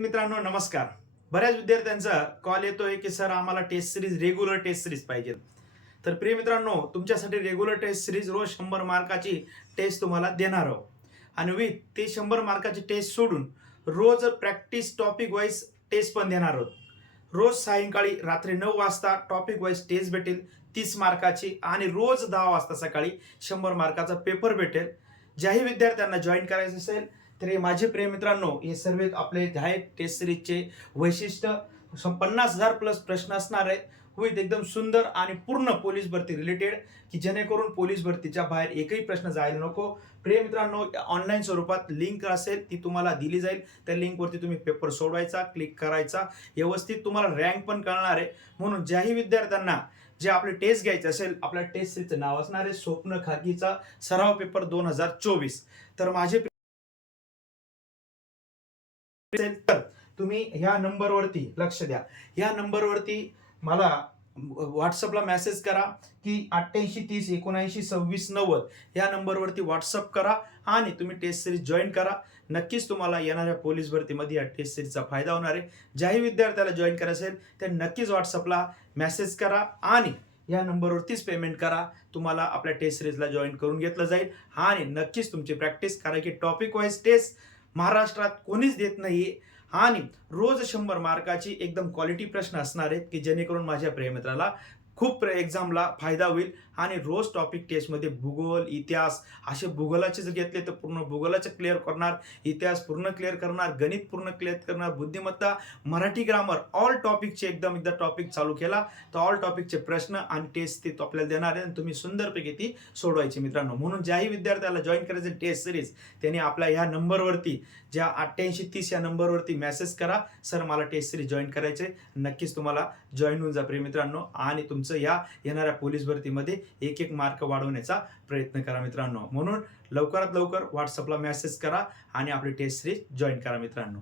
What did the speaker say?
मित्रांनो नमस्कार. बऱ्याच विद्यार्थ्यांचा कॉल येतोय की सर आम्हाला test series regular test series पाहिजे तर प्रिय मित्रांनो तुमच्यासाठी रेग्युलर टेस्ट सिरीज रोज शंभर मार्काची टेस्ट तुम्हाला देणार आहोत. आणि विथ ते शंभर मार्काची टेस्ट सोडून रोज प्रॅक्टिस टॉपिक वाईज टेस्ट पण देणार आहोत. रोज सायंकाळी रात्री नऊ वाजता टॉपिक वाईज टेस्ट भेटेल तीस मार्काची आणि रोज दहा वाजता सकाळी शंभर मार्काचा पेपर भेटेल. ज्याही विद्यार्थ्यांना जॉईन करायचं असेल तर हे माझे प्रेमित्रांनो हे सर्व आपले आहेत टेस्ट सिरीजचे वैशिष्ट्य. पन्नास हजार प्लस प्रश्न असणार आहेत. होईल एकदम सुंदर आणि पूर्ण पोलीस भरती रिलेटेड की जेणेकरून पोलीस भरतीच्या बाहेर एकही प्रश्न जायला नको. प्रिय मित्रांनो ऑनलाईन स्वरूपात लिंक असेल ती तुम्हाला दिली जाईल. त्या लिंकवरती तुम्ही पेपर सोडवायचा क्लिक करायचा. व्यवस्थित तुम्हाला रँक पण कळणार आहे. म्हणून ज्याही विद्यार्थ्यांना जे आपले टेस्ट घ्यायचे असेल आपल्या टेस्ट सिरीजचं नाव असणार आहे स्वप्न खाकीचा सराव पेपर दोन हजार चोवीस. तर माझे तर तुम्ही ह्या नंबरवरती लक्ष द्या. ह्या नंबरवरती मला व्हॉट्सअपला मेसेज करा की अठ्ठ्याऐंशी तीस एकोणऐंशी सव्वीस नव्वद या नंबरवरती व्हॉट्सअप करा आणि तुम्ही टेस्ट सिरीज जॉईन करा. नक्कीच तुम्हाला येणाऱ्या पोलीस भरतीमध्ये या टेस्ट सिरीजचा फायदा होणार आहे. ज्याही विद्यार्थ्याला जॉईन करायचं असेल ते नक्कीच व्हॉट्सअपला मेसेज करा आणि या नंबरवरतीच पेमेंट करा. तुम्हाला आपल्या टेस्ट सिरीजला जॉईन करून घेतलं जाईल. आणि नक्कीच तुमची प्रॅक्टिस कारण की टॉपिक वाईज टेस्ट महाराष्ट्रात कोणीच देत नाही आणि रोज शंभर मार्काची एकदम क्वालिटी प्रश्न असणार आहेत की जेणेकरून माझ्या प्रेमित्राला खूप एक्झामला फायदा होईल. आणि रोज टॉपिक टेस्टमध्ये भूगोल इतिहास असे भूगोलाचे जर घेतले तर पूर्ण भूगोलाचे क्लिअर करणार इतिहास पूर्ण क्लिअर करणार गणित पूर्ण क्लिअर करणार बुद्धिमत्ता मराठी ग्रामर ऑल टॉपिकचे एकदम एकदा टॉपिक चालू केला. तर ऑल टॉपिकचे प्रश्न आणि टेस्ट ते तो आपल्याला देणार आहे. आणि तुम्ही सुंदरपैकी ती सोडवायची मित्रांनो. म्हणून ज्याही विद्यार्थ्याला जॉईन करायचे टेस्ट सिरीज त्यांनी आपल्या ह्या नंबरवरती ज्या अठ्ठ्याऐंशी तीस या नंबरवरती मेसेज करा. सर मला टेस्ट सिरीज जॉईन करायचे नक्कीच तुम्हाला जॉईन होऊन जा प्रिय मित्रांनो. आणि तुमचं या येणाऱ्या पोलीस भरतीमध्ये एक एक मार्क वाढवण्याचा प्रयत्न करा मित्रांनो. म्हणून लवकरात लवकर व्हॉट्सअपला मेसेज करा आणि आपली टेस्ट सिरीज जॉईन करा मित्रांनो.